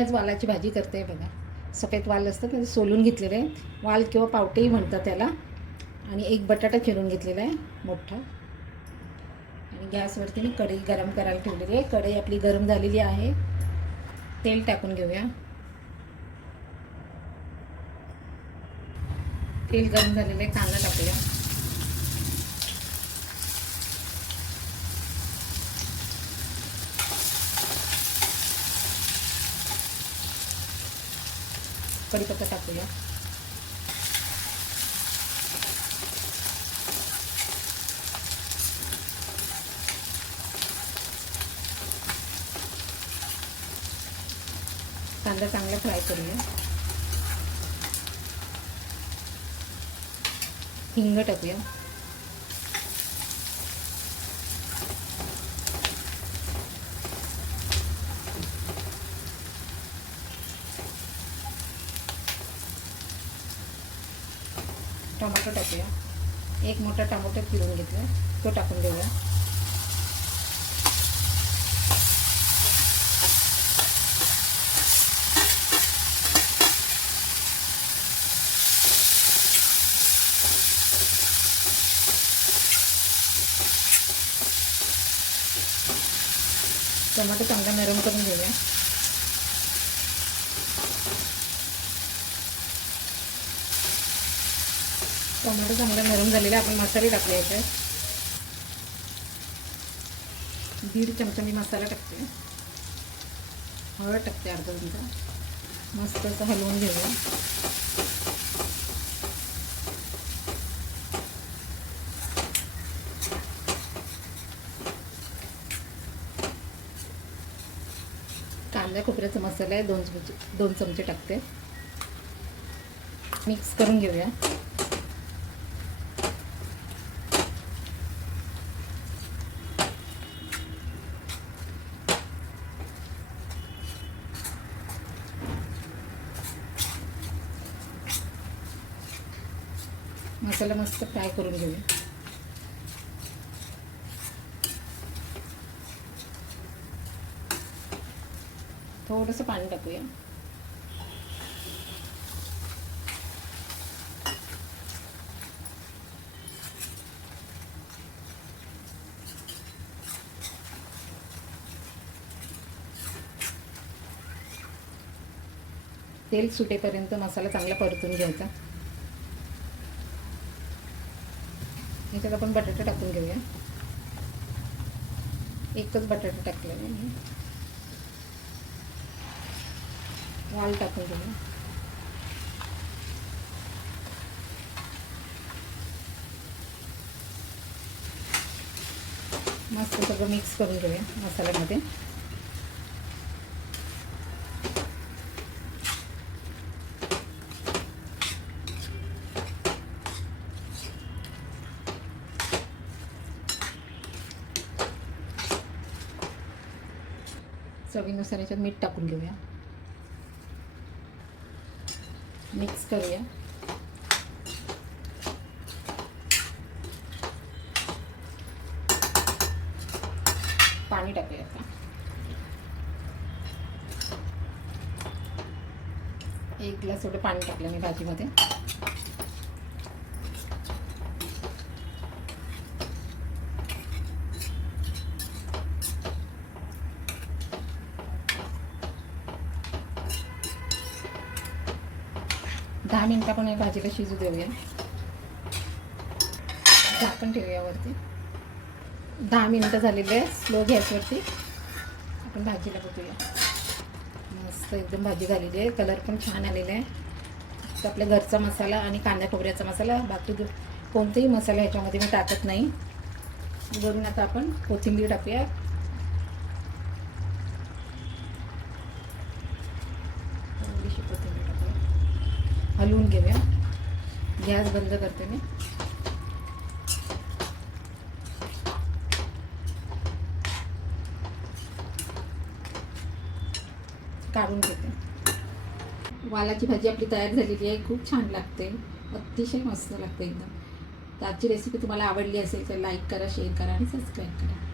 आज वालाची भाजी करते बघा. सफेद वाल असतात ते सोलून घेतलेले आहे. वाल किंवा पावटेही म्हणतात त्याला. आणि एक बटाटा चिरून घेतलेला आहे मोठा. आणि गॅसवरती मी कढई गरम करायला ठेवलेली आहे. कढई आपली गरम झालेली आहे. तेल टाकून घेऊया. तेल गरम झालेलं आहे कांदा टाकूया. कढीपत्ता टाकूया. कांदा चांगला फ्राय करूया. हिंग टाकूया. टोमॅटो टाकूया. एक मोठा टोमॅटो चिरून घेतला. तो टाकून देऊया. टोमॅटो चांगला नरम करून घेऊया. टोमॅटो चांगला नरम झालेला आहे. आपण मसाले टाकले याच्यात दीड चमचा मी मसाला टाकते. हळद टाकते अर्धा चमचा. मस्त असं हलवून घेऊया. कांदा खोबऱ्याचा मसाला आहे दोन चमचे दोन चमचे टाकते. मिक्स करून घेऊया. मसाला मस्त फ्राय करून घेऊया थोडंसं पाणी टाकूया. तेल सुटेपर्यंत मसाला चांगला परतून घ्यायचा. याच्यात आपण बटाटा टाकून घेऊया एकच बटाटा आहे वाल टाकून घेऊया मस्त सगळं मिक्स करून घेऊया मसाल्यामध्ये चवीनुसार याच्यात मीठ टाकून घेऊया. मिक्स करूया. पाणी टाकूया आता. एक ग्लास एवढं पाणी टाकलं मी भाजीमध्ये. दहा मिनटं आपण या भाजीला शिजू देऊया. झाकण ठेवूया वरती. दहा मिनटं झालेली आहे स्लो गॅसवरती. आपण भाजीला बघूया. मस्त एकदम भाजी झालेली आहे. कलर पण छान आलेला आहे. फक्त आपल्या घरचा मसाला आणि कांदा खोबऱ्याचा मसाला बाकी कोणतेही मसाला ह्याच्यामध्ये मी टाकत नाही. वरून आता आपण कोथिंबीर टाकूया. कोथिंबीर टाकूया हलवून घेऊया. गॅस बंद करते मी. काढून घेते. वालाची भाजी आपली तयार झालेली आहे. खूप छान लागते. अतिशय मस्त लागते एकदम. तर आजची रेसिपी तुम्हाला आवडली असेल तर लाईक करा शेअर करा आणि सबस्क्राईब करा.